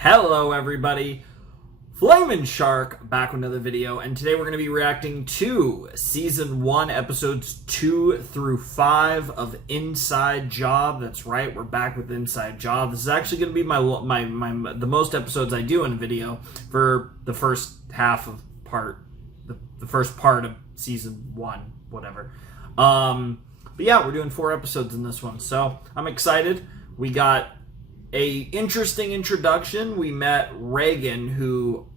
Hello everybody, Flamin' Shark back with another video, and today we're going to be reacting to Season 1, Episodes 2 through 5 of Inside Job. That's right, we're back with Inside Job. This is actually going to be the most episodes I do in a video for the first half of the first part of Season 1, whatever. But yeah, we're doing 4 episodes in this one, so I'm excited. We got a interesting introduction. We met Reagan, who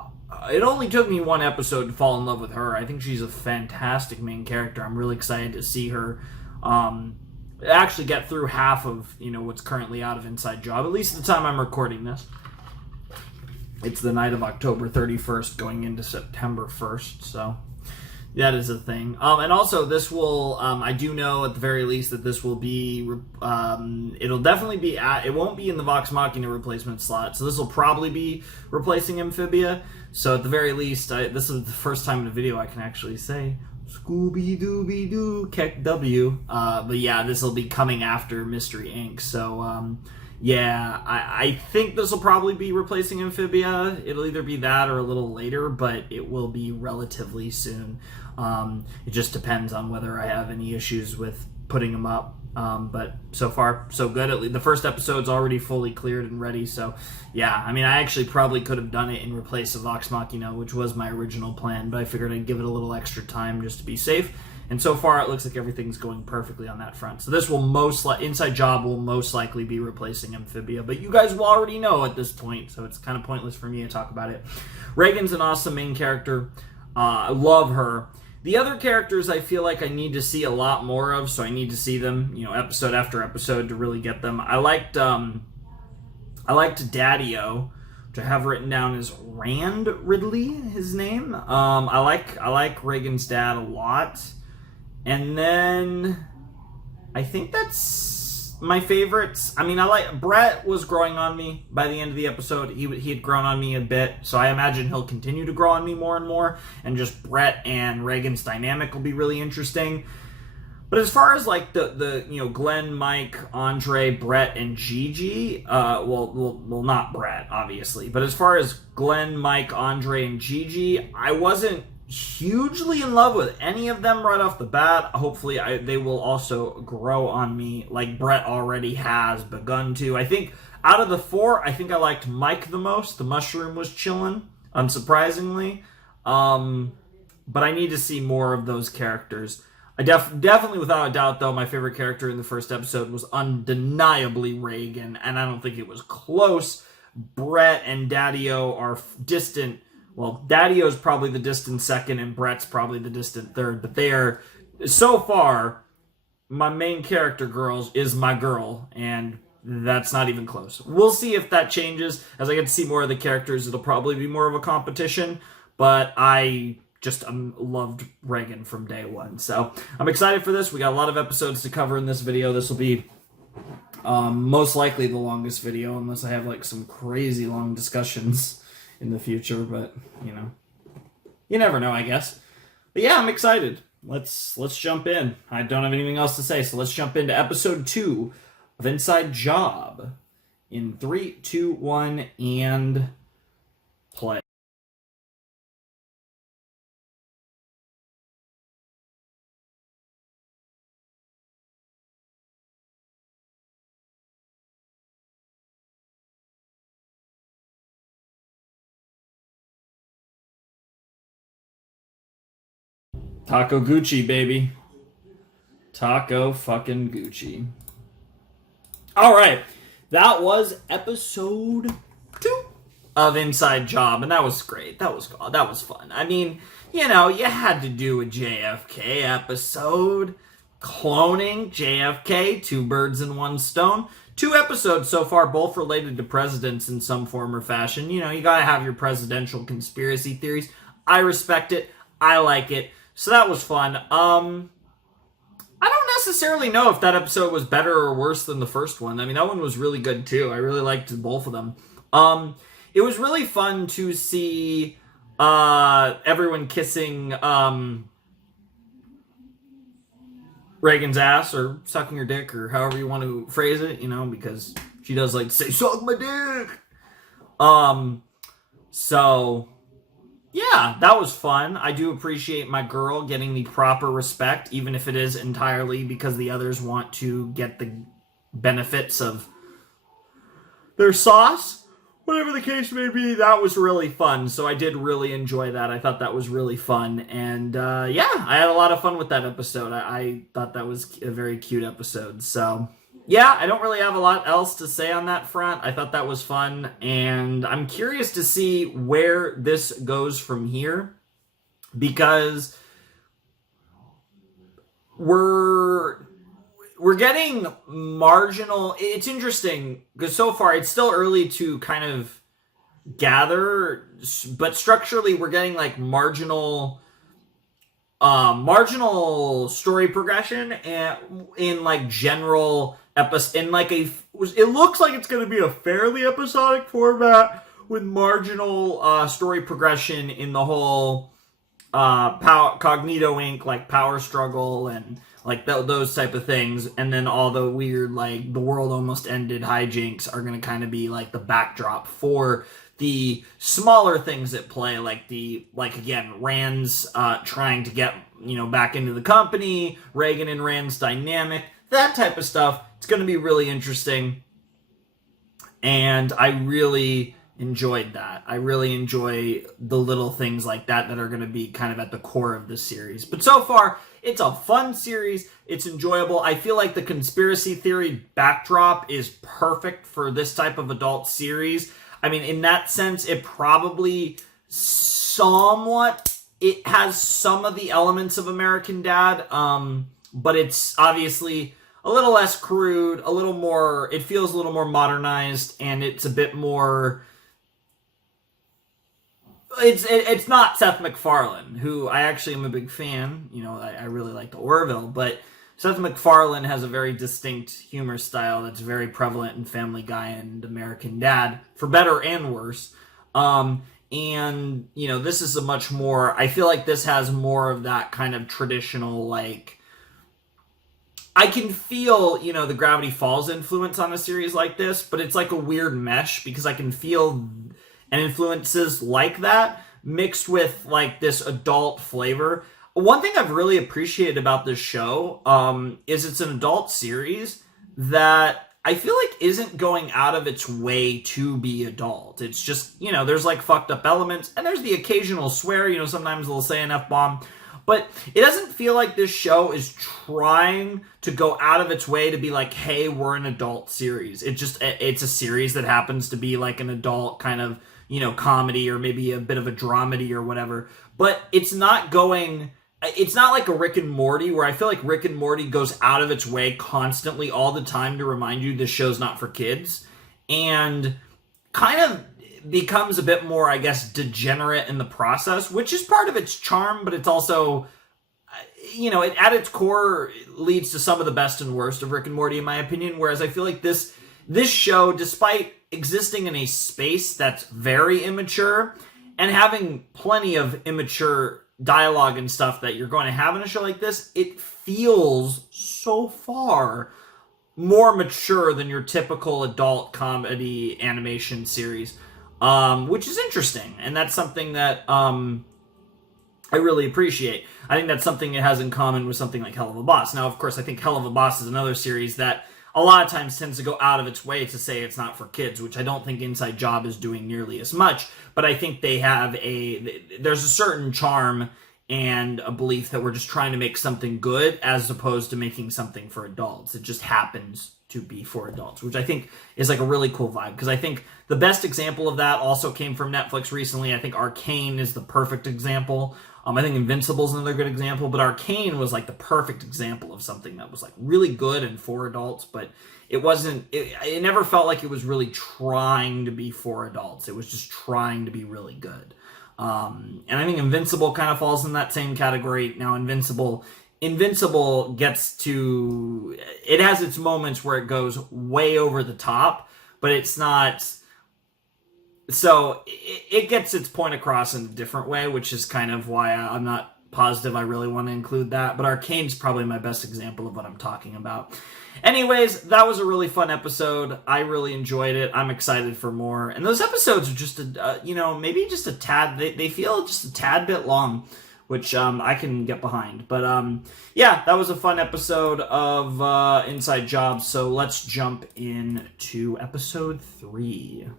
it only took me 1 episode to fall in love with her. I think she's a fantastic main character. I'm really excited to see her actually get through half of what's currently out of Inside Job, at least at the time I'm recording this. It's the night of October 31st going into September 1st, so that is a thing. And also, this will, I do know at the very least that this will be, it'll definitely be, it won't be in the Vox Machina replacement slot, so this will probably be replacing Amphibia. So at the very least, this is the first time in a video I can actually say, Scooby-Dooby-Doo, Keck W. But yeah, this will be coming after Mystery Inc., so, yeah, I think this will probably be replacing Amphibia. It'll either be that or a little later, but it will be relatively soon. It just depends on whether I have any issues with putting them up. But so far, so good. At least the first episode's already fully cleared and ready, so yeah. I mean, I actually probably could have done it in replace of Vox Machina, which was my original plan, but I figured I'd give it a little extra time just to be safe. And so far, it looks like everything's going perfectly on that front. So this will Inside Job will most likely be replacing Amphibia, but you guys will already know at this point, so it's kind of pointless for me to talk about it. Reagan's an awesome main character. I love her. The other characters I feel like I need to see a lot more of, so I need to see them, episode after episode to really get them. I liked Daddy-O, which I have written down as Rand Ridley, his name. I like Reagan's dad a lot. And then I think that's my favorites. I mean, Brett was growing on me by the end of the episode. He had grown on me a bit, so I imagine he'll continue to grow on me more and more. And just Brett and Reagan's dynamic will be really interesting. But as far as like the Glenn, Mike, Andre, Brett, and Gigi, well, not Brett obviously, but as far as Glenn, Mike, Andre, and Gigi, I wasn't hugely in love with any of them right off the bat. Hopefully they will also grow on me like Brett already has begun to. I think out of the 4, I think I liked Mike the most. The mushroom was chillin', unsurprisingly. But I need to see more of those characters. I definitely, without a doubt, though, my favorite character in the first episode was undeniably Reagan, and I don't think it was close. Brett and Daddy-O are distant. Well, Daddy-O's probably the distant second, and Brett's probably the distant third. But they are, so far, my main character girls is my girl, and that's not even close. We'll see if that changes. As I get to see more of the characters, it'll probably be more of a competition. But I just loved Reagan from day one. So I'm excited for this. We got a lot of episodes to cover in this video. This will be most likely the longest video, unless I have like some crazy long discussions in the future, but you never know, I guess. But yeah, I'm excited. Let's jump in. I don't have anything else to say, so let's jump into episode 2 of Inside Job in 3, 2, 1, and play. Taco Gucci, baby. Taco fucking Gucci. Alright, that was episode 2 of Inside Job, and that was great. That was fun. I mean, you had to do a JFK episode. Cloning JFK, 2 birds in 1 stone. 2 episodes so far, both related to presidents in some form or fashion. You gotta have your presidential conspiracy theories. I respect it. I like it. So that was fun. I don't necessarily know if that episode was better or worse than the first one. I mean, that one was really good too. I really liked both of them. It was really fun to see everyone kissing Reagan's ass, or sucking her dick, or however you want to phrase it, because she does like to say, suck my dick. So yeah, that was fun. I do appreciate my girl getting the proper respect, even if it is entirely because the others want to get the benefits of their sauce. Whatever the case may be, that was really fun. So I did really enjoy that. I thought that was really fun. And yeah, I had a lot of fun with that episode. I thought that was a very cute episode. So yeah, I don't really have a lot else to say on that front. I thought that was fun. And I'm curious to see where this goes from here. Because we're getting marginal. It's interesting because so far it's still early to kind of gather, but structurally we're getting like marginal story progression and in like general in like it looks like it's going to be a fairly episodic format with marginal story progression in the whole Cognito Inc. like power struggle and like those type of things, and then all the weird like the world almost ended hijinks are going to kind of be like the backdrop for the smaller things at play, like again Rand's trying to get back into the company, Reagan and Rand's dynamic, that type of stuff. It's going to be really interesting, and I really enjoyed that. I really enjoy the little things like that are going to be kind of at the core of this series. But so far, it's a fun series. It's enjoyable. I feel like the conspiracy theory backdrop is perfect for this type of adult series. I mean, in that sense, it probably it has some of the elements of American Dad, but it's obviously a little less crude, it feels a little more modernized, and it's a bit more... It's not Seth MacFarlane, who I actually am a big fan. I really like the Orville, but Seth MacFarlane has a very distinct humor style that's very prevalent in Family Guy and American Dad, for better and worse. And this is a much more... I feel like this has more of that kind of traditional, like... I can feel, the Gravity Falls influence on a series like this, but it's like a weird mesh because I can feel... and influences like that mixed with like this adult flavor. One thing I've really appreciated about this show is it's an adult series that I feel like isn't going out of its way to be adult. It's just, there's like fucked up elements and there's the occasional swear, sometimes they'll say an F-bomb. But it doesn't feel like this show is trying to go out of its way to be like, hey, we're an adult series. It's a series that happens to be like an adult kind of, comedy or maybe a bit of a dramedy or whatever. But it's not like a Rick and Morty where I feel like Rick and Morty goes out of its way constantly all the time to remind you this show's not for kids. And kind of becomes a bit more, I guess, degenerate in the process, which is part of its charm, but it's also, it at its core leads to some of the best and worst of Rick and Morty, in my opinion, whereas I feel like this show, despite existing in a space that's very immature and having plenty of immature dialogue and stuff that you're going to have in a show like this, it feels so far more mature than your typical adult comedy animation series. Which is interesting, and that's something that I really appreciate. I think that's something it has in common with something like Hell of a Boss. Now, of course, I think Hell of a Boss is another series that a lot of times tends to go out of its way to say it's not for kids, which I don't think Inside Job is doing nearly as much, but I think there's a certain charm and a belief that we're just trying to make something good as opposed to making something for adults. It just happens to be for adults, which I think is like a really cool vibe, because I think the best example of that also came from Netflix recently. I think Arcane is the perfect example. I think Invincible's another good example, but Arcane was like the perfect example of something that was like really good and for adults, but it never felt like it was really trying to be for adults. It was just trying to be really good. And I think Invincible kind of falls in that same category. Now, Invincible gets to... It has its moments where it goes way over the top, but it's not... So it gets its point across in a different way, which is kind of why I'm not positive I really want to include that. But Arcane's probably my best example of what I'm talking about. Anyways, that was a really fun episode. I really enjoyed it. I'm excited for more. And those episodes are just, maybe just a tad, they feel just a tad bit long, which I can get behind. But yeah, that was a fun episode of Inside Jobs. So let's jump into episode 3.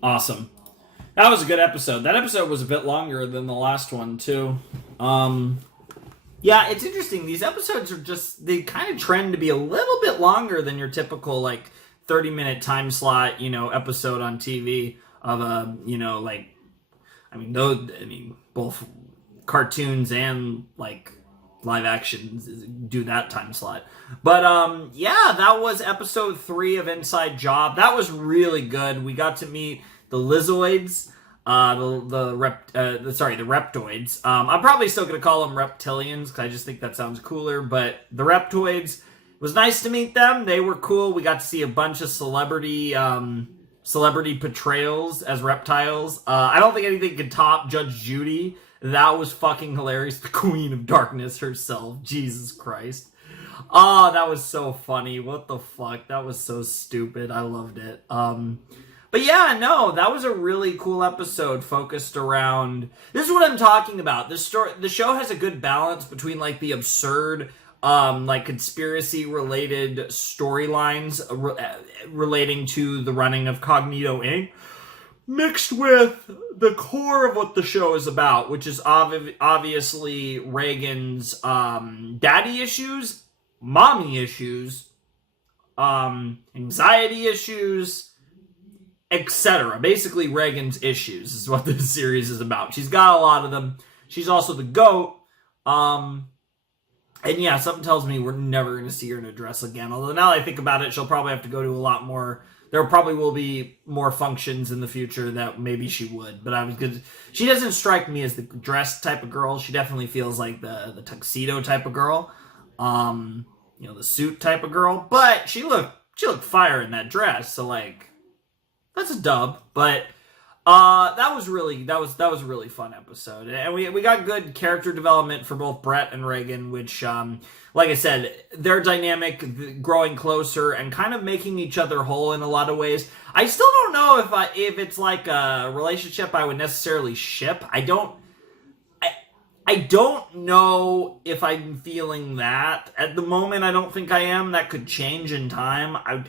Awesome. That was a good episode. That episode was a bit longer than the last one, too. Yeah, it's interesting. These episodes are just, they kind of trend to be a little bit longer than your typical, 30-minute time slot, episode on TV of both cartoons and, live actions do that time slot. But yeah, that was episode 3 of Inside Job. That was really good. We got to meet the Lizoids, the Reptoids. I'm probably still gonna call them Reptilians because I just think that sounds cooler. But the Reptoids, it was nice to meet them. They were cool. We got to see a bunch of celebrity portrayals as reptiles. I don't think anything could top Judge Judy. That was fucking hilarious. The Queen of Darkness herself. Jesus Christ. Oh, that was so funny. What the fuck? That was so stupid. I loved it. But yeah, no, that was a really cool episode focused around... This is what I'm talking about. The show has a good balance between, the absurd, conspiracy-related storylines relating to the running of Cognito Inc., mixed with the core of what the show is about, which is obviously Reagan's daddy issues, mommy issues, anxiety issues, etc. Basically, Reagan's issues is what this series is about. She's got a lot of them. She's also the GOAT. And yeah, something tells me we're never going to see her in a dress again. Although now that I think about it, she'll probably have to go to a lot more... There probably will be more functions in the future that maybe she would. But she doesn't strike me as the dress type of girl. She definitely feels like the tuxedo type of girl. The suit type of girl. But she looked fire in that dress. So that's a dub. But that was a really fun episode. And we got good character development for both Brett and Reagan, which like I said, their dynamic growing closer and kind of making each other whole in a lot of ways. I still don't know if it's like a relationship I would necessarily ship. I don't know if I'm feeling that. At the moment, I don't think I am. That could change in time. I'm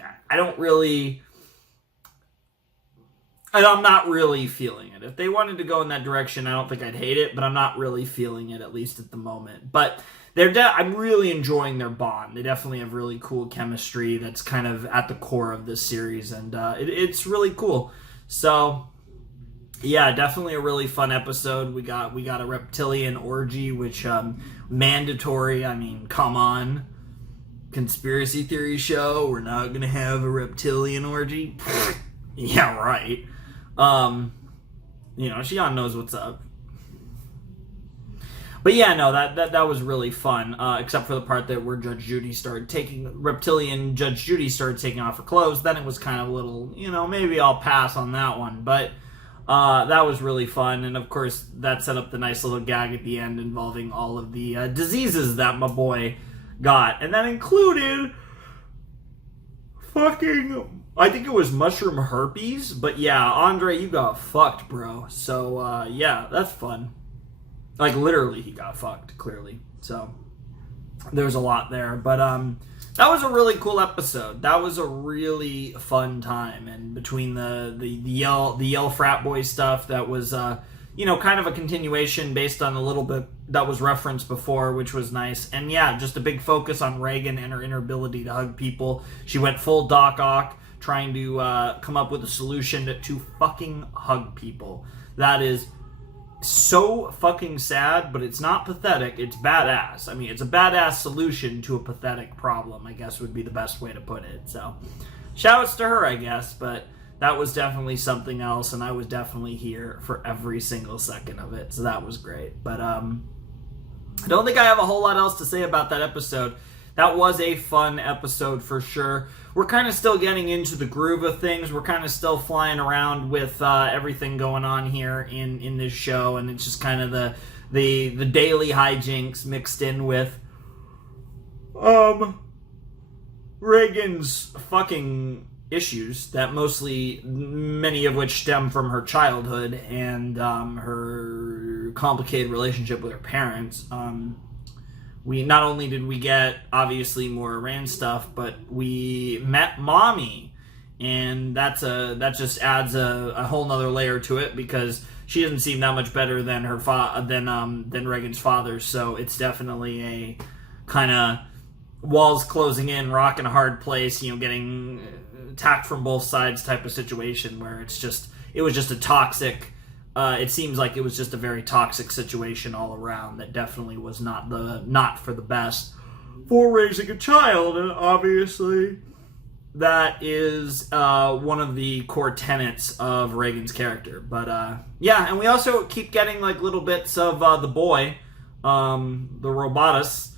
not really feeling it. If they wanted to go in that direction, I don't think I'd hate it, but I'm not really feeling it, at least at the moment. But I'm really enjoying their bond. They definitely have really cool chemistry that's kind of at the core of this series, and it's really cool. So, yeah, definitely a really fun episode. We got a reptilian orgy, which mandatory. I mean, come on, conspiracy theory show. We're not gonna have a reptilian orgy. Yeah, right. Shion knows what's up. But yeah, no, that was really fun, except for the part that where Judge Judy started taking off her clothes. Then it was kind of a little, maybe I'll pass on that one. But that was really fun, and of course that set up the nice little gag at the end involving all of the diseases that my boy got, and that included I think it was mushroom herpes, but yeah, Andre, you got fucked, bro. So, yeah, that's fun. Literally, he got fucked, clearly. So, there's a lot there. But, that was a really cool episode. That was a really fun time. And between the Yell frat boy stuff, that was, kind of a continuation based on a little bit that was referenced before, which was nice. And yeah, just a big focus on Reagan and her inability to hug people. She went full Doc Ock, trying to come up with a solution to fucking hug people. That is so fucking sad, but it's not pathetic. It's badass. I mean, it's a badass solution to a pathetic problem, I guess would be the best way to put it. So, shoutouts to her, I guess. But that was definitely something else, and I was definitely here for every single second of it, so that was great. But I don't think I have a whole lot else to say about that episode. That was a fun episode for sure. We're kind of still getting into the groove of things. We're kind of still flying around with everything going on here in this show, and it's just kind of the daily hijinks mixed in with Reagan's fucking issues that many of which stem from her childhood and her complicated relationship with her parents. We not only did we get obviously more Iran stuff, but we met Mommy, and that just adds a whole nother layer to it because she doesn't seem that much better than her than Reagan's father. So it's definitely a kind of walls closing in, rock in a hard place, getting attacked from both sides type of situation where it was just a toxic. It seems like it was just a very toxic situation all around that definitely was not for the best for raising a child, and obviously that is one of the core tenets of Reagan's character. But yeah, and we also keep getting like little bits of the boy, the Robotus.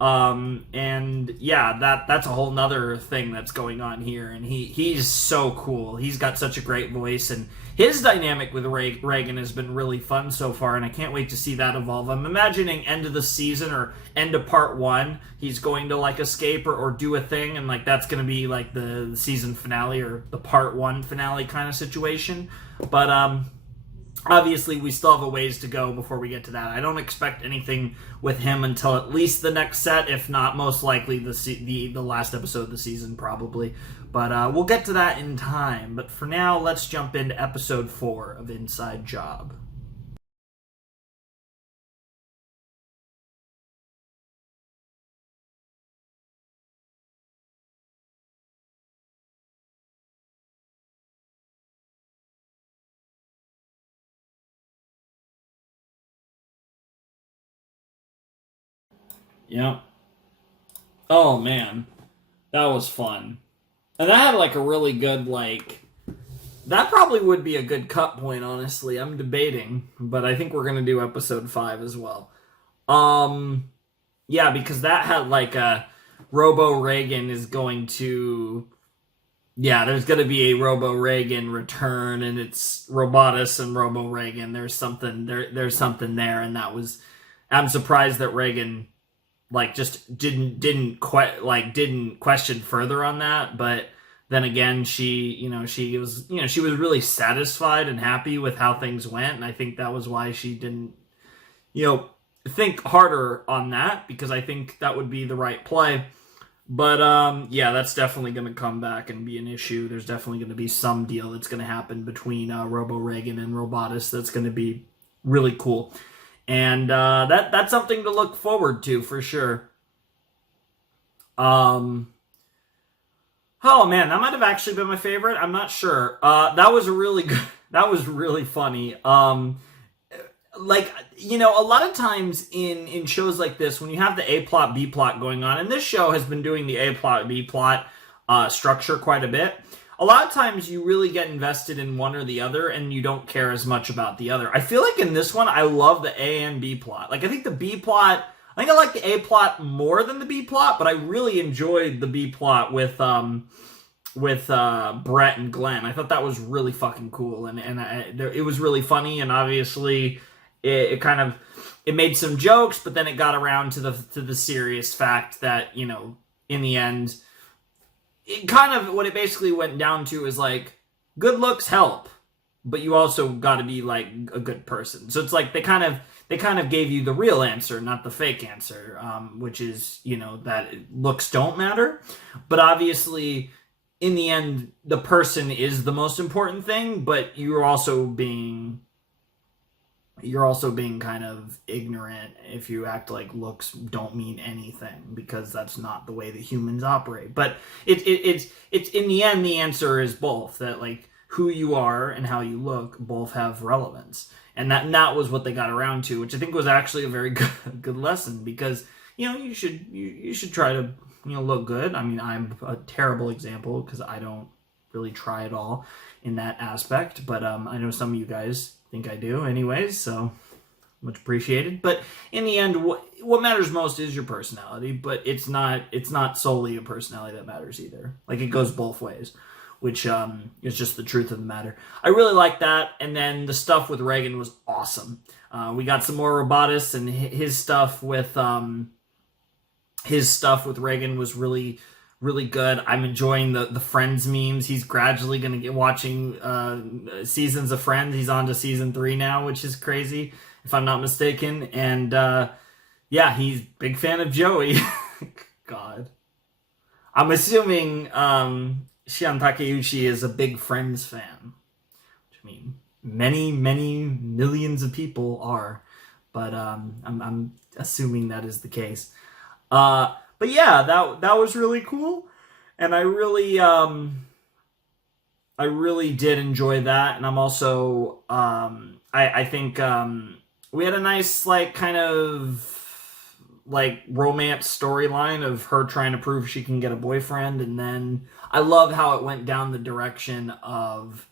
And yeah, that's a whole nother thing that's going on here, and he's so cool. He's got such a great voice, and his dynamic with Reagan has been really fun so far, and I can't wait to see that evolve. I'm imagining end of the season or end of part 1, he's going to like escape or do a thing, and like that's going to be like the season finale or the part 1 finale kind of situation. But obviously, we still have a ways to go before we get to that. I don't expect anything with him until at least the next set, if not most likely the last episode of the season, probably. But we'll get to that in time. But for now, let's jump into episode 4 of Inside Job. Yeah. Oh, man. That was fun. And that had, like, a really good, like... That probably would be a good cut point, honestly. I'm debating. But I think we're going to do episode 5 as well. Yeah, because that had, like, a... Robo Reagan is going to... Yeah, there's going to be a Robo Reagan return, and it's Robotus and Robo Reagan. There's something there, and that was... I'm surprised that Reagan... like just didn't question further on that, but then again she was really satisfied and happy with how things went, and I think that was why she didn't think harder on that, because I think that would be the right play. But yeah, that's definitely going to come back and be an issue. There's definitely going to be some deal that's going to happen between Robo Reagan and Robotus that's going to be really cool. And that's something to look forward to for sure. Oh man, that might have actually been my favorite. I'm not sure. That was really good. That was really funny. Like, a lot of times in shows like this, when you have the A plot, B plot going on, and this show has been doing the A plot, B plot structure quite a bit. A lot of times you really get invested in one or the other and you don't care as much about the other. I feel like in this one, I love the A and B plot. Like, I think the B plot, I think I like the A plot more than the B plot, but I really enjoyed the B plot with Brett and Glenn. I thought that was really fucking cool, and it was really funny, and obviously it made some jokes, but then it got around to the serious fact that, in the end, it kind of, what it basically went down to is like, good looks help, but you also got to be like a good person. So it's like they kind of gave you the real answer, not the fake answer, which is, that looks don't matter. But obviously, in the end, the person is the most important thing, but you're also being kind of ignorant if you act like looks don't mean anything, because that's not the way that humans operate. But it's in the end, the answer is both, that like who you are and how you look both have relevance, and that was what they got around to, which I think was actually a very good lesson, because you should try to look good. I mean, I'm a terrible example because I don't really try at all in that aspect, but I know some of you guys think I do anyways, so much appreciated. But in the end, what matters most is your personality, but it's not solely a personality that matters either. Like, it goes both ways, which is just the truth of the matter. I really like that, and then the stuff with Reagan was awesome. We got some more Robotus, and his stuff with Reagan was really, really good. I'm enjoying the Friends memes. He's gradually going to get watching seasons of Friends. He's on to season 3 now, which is crazy, if I'm not mistaken. And yeah, he's a big fan of Joey. God. I'm assuming Shion Takeuchi is a big Friends fan. Which, I mean, many, many millions of people are. But I'm assuming that is the case. But yeah, that was really cool. And I really did enjoy that. And I'm also, I think we had a nice, like, kind of, like, romance storyline of her trying to prove she can get a boyfriend. And then I love how it went down the direction of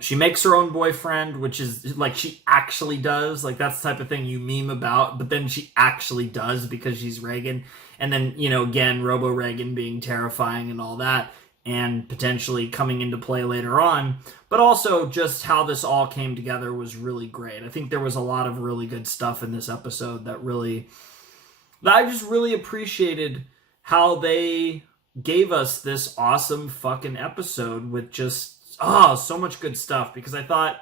she makes her own boyfriend, which is, like, she actually does. Like, that's the type of thing you meme about, but then she actually does because she's Reagan. And then, you know, again, Robo-Reagan being terrifying and all that, and potentially coming into play later on. But also just how this all came together was really great. I think there was a lot of really good stuff in this episode that I just really appreciated how they gave us this awesome fucking episode with just, so much good stuff, because I thought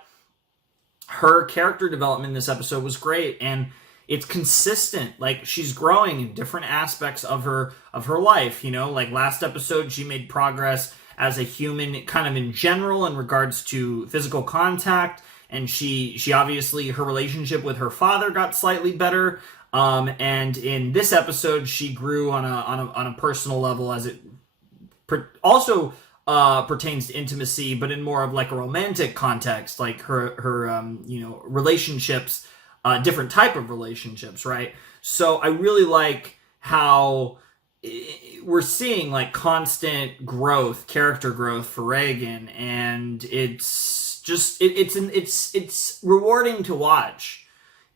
her character development in this episode was great, and it's consistent. Like, she's growing in different aspects of her life, you know? Like, last episode, she made progress as a human kind of in general in regards to physical contact, and she obviously, her relationship with her father got slightly better, and in this episode, she grew on a personal level as it also pertains to intimacy, but in more of like a romantic context, like her you know, relationships, different type of relationships, right? So I really like how we're seeing like constant growth, character growth for Reagan, and it's just it's rewarding to watch,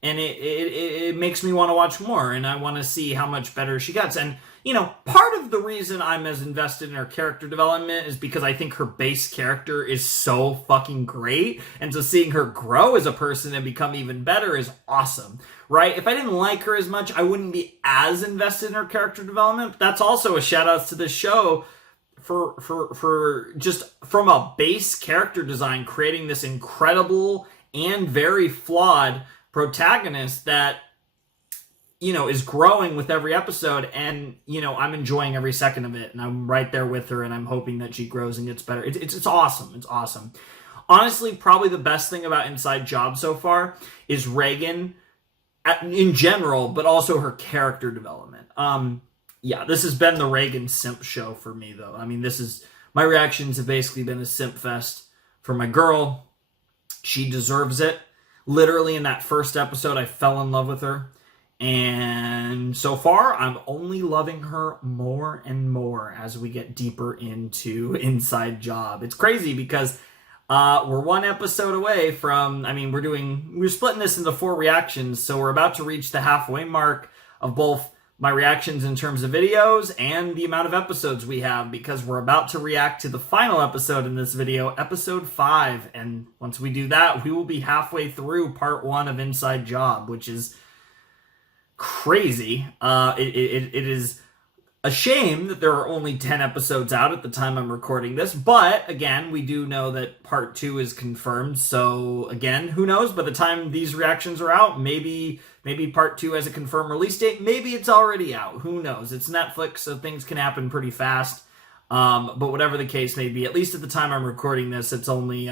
and it makes me want to watch more, and I want to see how much better she gets. And you know, part of the reason I'm as invested in her character development is because I think her base character is so fucking great. And so seeing her grow as a person and become even better is awesome, right? If I didn't like her as much, I wouldn't be as invested in her character development. But that's also a shout out to this show for just from a base character design, creating this incredible and very flawed protagonist that, you know, is growing with every episode, and, you know, I'm enjoying every second of it, and I'm right there with her, and I'm hoping that she grows and gets better. It's awesome. It's awesome. Honestly, probably the best thing about Inside Job so far is Reagan in general, but also her character development. Yeah, this has been the Reagan simp show for me, though. I mean, my reactions have basically been a simp fest for my girl. She deserves it. Literally, in that first episode, I fell in love with her. And so far, I'm only loving her more and more as we get deeper into Inside Job. It's crazy because we're one episode away from, I mean, we're splitting this into 4 reactions, so we're about to reach the halfway mark of both my reactions in terms of videos and the amount of episodes we have, because we're about to react to the final episode in this video, episode 5. And once we do that, we will be halfway through part 1 of Inside Job, which is crazy. It is a shame that there are only 10 episodes out at the time I'm recording this, but again, we do know that part 2 is confirmed, so again, who knows, by the time these reactions are out, maybe part 2 has a confirmed release date, maybe it's already out, who knows. It's Netflix, so things can happen pretty fast, but whatever the case may be, at least at the time I'm recording this, it's only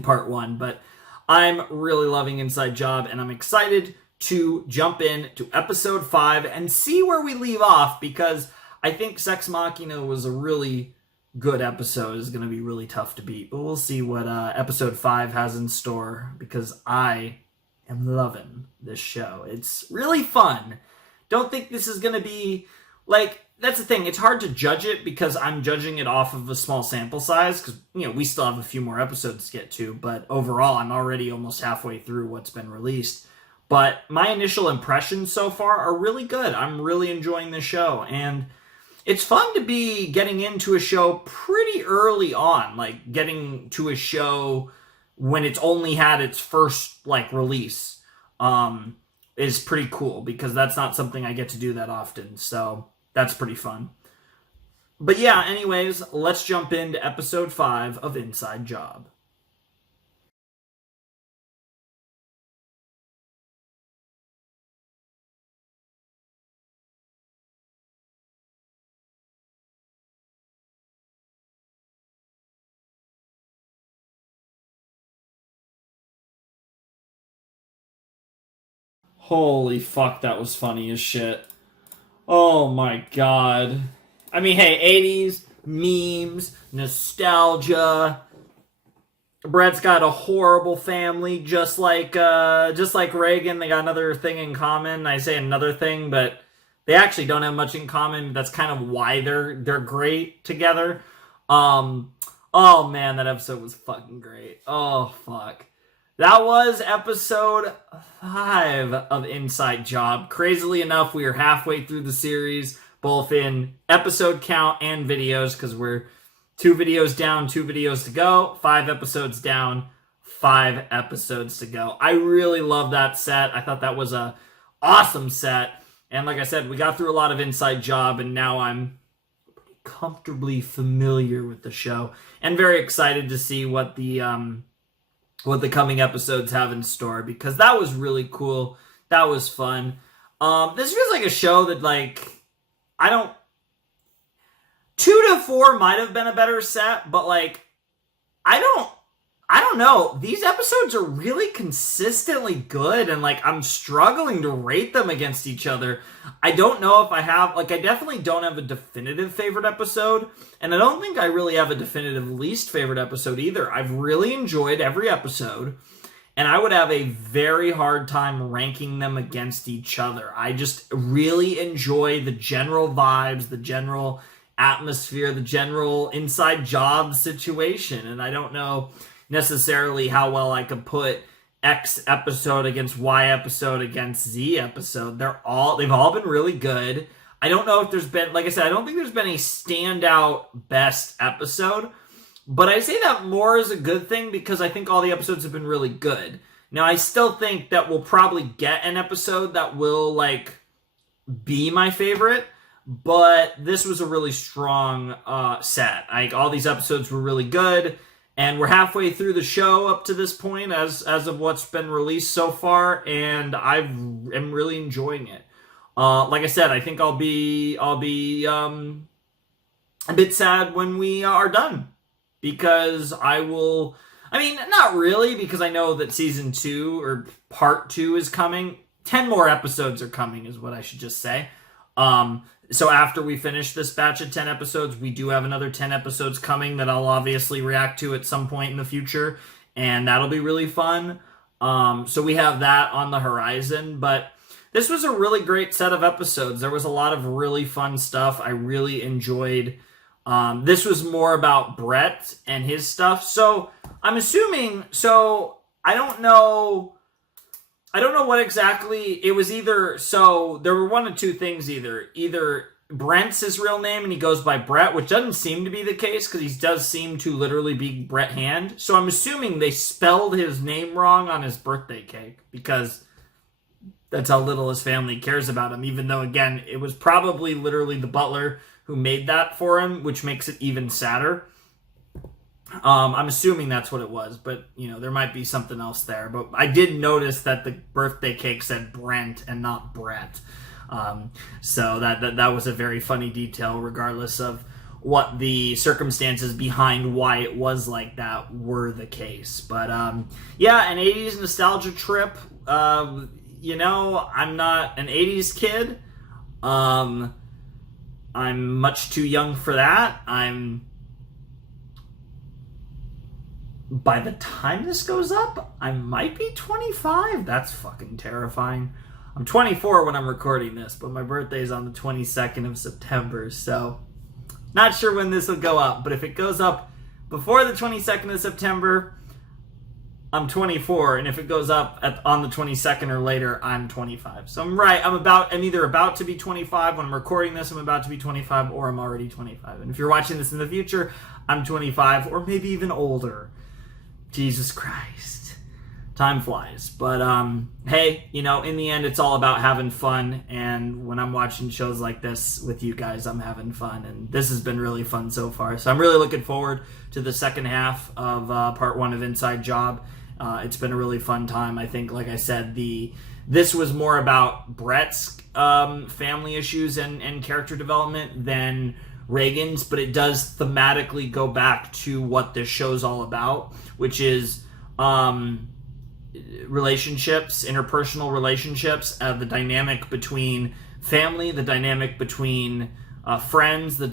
part 1, but I'm really loving Inside Job, and I'm excited to jump in to episode 5 and see where we leave off, because I think Sex Machina was a really good episode. It's going to be really tough to beat, but we'll see what episode 5 has in store, because I am loving this show. It's really fun. Don't think this is going to be, like, that's the thing. It's hard to judge it because I'm judging it off of a small sample size because, we still have a few more episodes to get to. But overall, I'm already almost halfway through what's been released. But my initial impressions so far are really good. I'm really enjoying the show. And it's fun to be getting into a show pretty early on. Like, getting to a show when it's only had its first, release. Is pretty cool because that's not something I get to do that often. So that's pretty fun. But yeah, anyways, let's jump into episode 5 of Inside Job. Holy fuck, that was funny as shit. Oh my god. I mean, hey, 80s, memes, nostalgia. Brett's got a horrible family, just like Reagan. They got another thing in common. I say another thing, but they actually don't have much in common. That's kind of why they're great together. Oh man, that episode was fucking great. Oh fuck. That was episode 5 of Inside Job. Crazily enough, we are halfway through the series, both in episode count and videos, because we're 2 videos down, 2 videos to go, 5 episodes down, 5 episodes to go. I really love that set. I thought that was a awesome set. And like I said, we got through a lot of Inside Job, and now I'm pretty comfortably familiar with the show, and very excited to see what the coming episodes have in store, because that was really cool. That was fun. This feels like a show that, I don't... 2 to 4 might have been a better set, but, I don't know. These episodes are really consistently good, and, I'm struggling to rate them against each other. I don't know if I have... I definitely don't have a definitive favorite episode, and I don't think I really have a definitive least favorite episode either. I've really enjoyed every episode, and I would have a very hard time ranking them against each other. I just really enjoy the general vibes, the general atmosphere, the general Inside Job situation, and I don't know necessarily how well I could put X episode against Y episode against Z episode. They've all been really good. I don't know if there's been, like I said, I don't think there's been a standout best episode, but I say that more as a good thing because I think all the episodes have been really good. Now, I still think that we'll probably get an episode that will, be my favorite, but this was a really strong set. All these episodes were really good, and we're halfway through the show up to this point as of what's been released so far, and I am really enjoying it. Like I said, I think I'll be a bit sad when we are done, because not really, because I know that season 2 or part 2 is coming. 10 more episodes are coming is what I should just say. So after we finish this batch of 10 episodes, we do have another 10 episodes coming that I'll obviously react to at some point in the future, and that'll be really fun. So we have that on the horizon, but this was a really great set of episodes. There was a lot of really fun stuff. I really enjoyed. This was more about Brett and his stuff. So I'm assuming, I don't know what exactly it was. Either, so there were one of two things. Either Brent's his real name and he goes by Brett, which doesn't seem to be the case because he does seem to literally be Brett Hand. So I'm assuming they spelled his name wrong on his birthday cake, because that's how little his family cares about him, even though, again, it was probably literally the butler who made that for him, which makes it even sadder. I'm assuming that's what it was, but, there might be something else there. But I did notice that the birthday cake said Brent and not Brett. So that was a very funny detail, regardless of what the circumstances behind why it was like that were the case. But, yeah, an 80s nostalgia trip. I'm not an 80s kid. I'm much too young for that. By the time this goes up, I might be 25. That's fucking terrifying. I'm 24 when I'm recording this, but my birthday is on the 22nd of September, so not sure when this will go up, but if it goes up before the 22nd of September, I'm 24, and if it goes up on the 22nd or later, I'm 25. So I'm right. I'm either about to be 25 when I'm recording this. I'm about to be 25, or I'm already 25. And if you're watching this in the future, I'm 25, or maybe even older. Jesus Christ. Time flies. But, hey, in the end, it's all about having fun. And when I'm watching shows like this with you guys, I'm having fun. And this has been really fun so far. So I'm really looking forward to the second half of part 1 of Inside Job. It's been a really fun time. I think, like I said, this was more about Brett's family issues and character development than Reagan's, but it does thematically go back to what this show's all about, which is relationships, interpersonal relationships, the dynamic between family, the dynamic between friends, the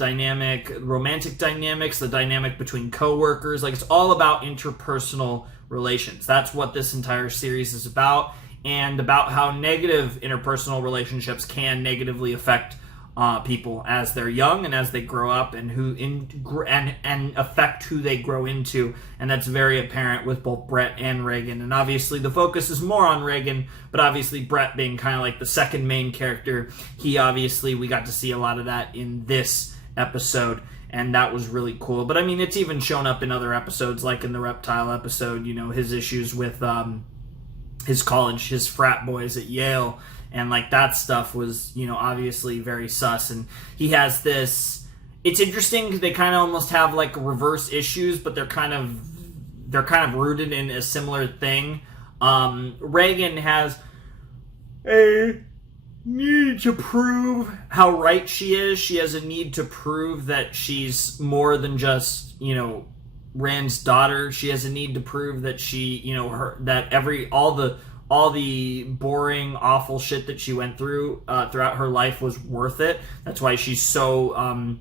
romantic dynamics, the dynamic between coworkers. Like, it's all about interpersonal relations. That's what this entire series is about, and about how negative interpersonal relationships can negatively affect people as they're young and as they grow up, and and affect who they grow into. And that's very apparent with both Brett and Reagan. And obviously the focus is more on Reagan, but obviously Brett being kind of like the second main character, we got to see a lot of that in this episode, and that was really cool. But I mean, it's even shown up in other episodes, like in the reptile episode, his issues with his college, his frat boys at Yale. And like that stuff was, obviously very sus. And he has this. It's interesting because they kind of almost have like reverse issues, but they're kind of rooted in a similar thing. Reagan has a need to prove how right she is. She has a need to prove that she's more than just Rand's daughter. She has a need to prove that all the boring, awful shit that she went through throughout her life was worth it. That's why she's so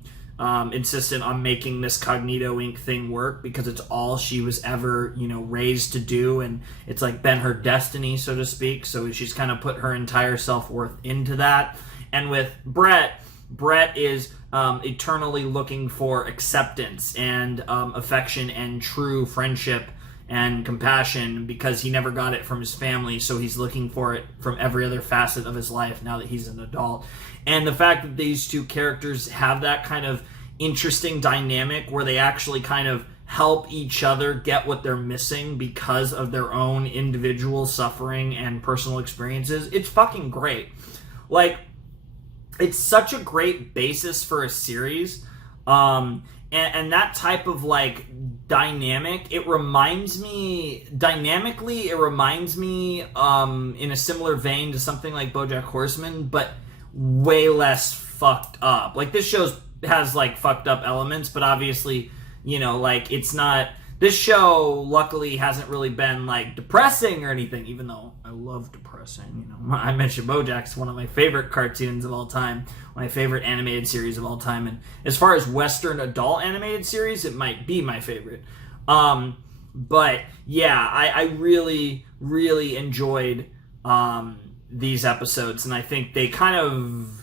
insistent on making this Cognito Inc. thing work, because it's all she was ever, raised to do, and it's like been her destiny, so to speak. So she's kind of put her entire self-worth into that. And with Brett is eternally looking for acceptance and affection and true friendship and compassion, because he never got it from his family, so he's looking for it from every other facet of his life now that he's an adult. And the fact that these two characters have that kind of interesting dynamic where they actually kind of help each other get what they're missing because of their own individual suffering and personal experiences, it's fucking great. Like, it's such a great basis for a series. And that type of like dynamic, it reminds me in a similar vein to something like BoJack Horseman, but way less fucked up. Like, this show has like fucked up elements, but obviously, it's not. This show, luckily, hasn't really been like depressing or anything, even though I love depressing. I mentioned BoJack's one of my favorite cartoons of all time, my favorite animated series of all time, and as far as Western adult animated series, it might be my favorite. But yeah, I really, really enjoyed these episodes, and I think they kind of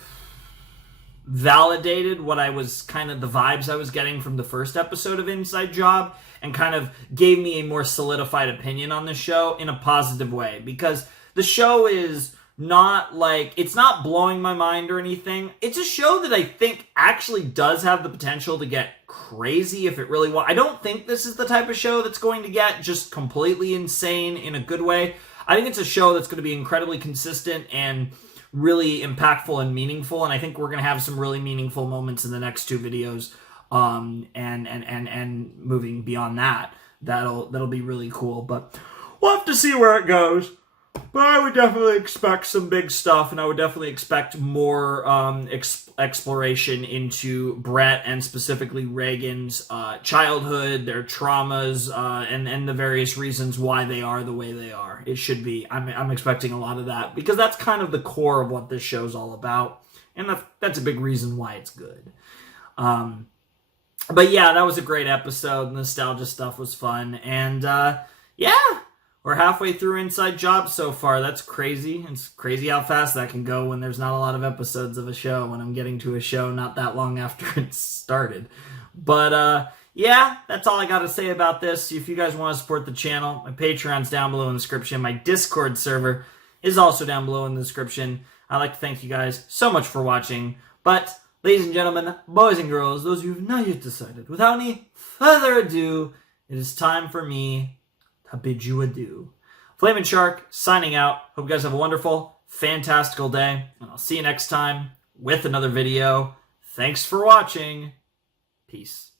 validated what I was kind of the vibes I was getting from the first episode of Inside Job, and kind of gave me a more solidified opinion on the show in a positive way, because the show is not like, it's not blowing my mind or anything. It's a show that I think actually does have the potential to get crazy if it really wants. I don't think this is the type of show that's going to get just completely insane in a good way. I think it's a show that's going to be incredibly consistent and really impactful and meaningful, and I think we're going to have some really meaningful moments in the next two videos, and moving beyond that, that'll be really cool. But we'll have to see where it goes. But I would definitely expect some big stuff, and I would definitely expect more exploration into Brett and specifically Reagan's childhood, their traumas, and the various reasons why they are the way they are. It should be. I'm expecting a lot of that, because that's kind of the core of what this show's all about, and that's a big reason why it's good. But yeah, that was a great episode. Nostalgia stuff was fun, and yeah. We're halfway through Inside Job so far. That's crazy. It's crazy how fast that can go when there's not a lot of episodes of a show, when I'm getting to a show not that long after it started. But, yeah, that's all I got to say about this. If you guys want to support the channel, my Patreon's down below in the description. My Discord server is also down below in the description. I'd like to thank you guys so much for watching. But, ladies and gentlemen, boys and girls, those of you who have not yet decided, without any further ado, it is time for me to bid you adieu. Flamin' Shark signing out. Hope you guys have a wonderful, fantastical day, and I'll see you next time with another video. Thanks for watching. Peace.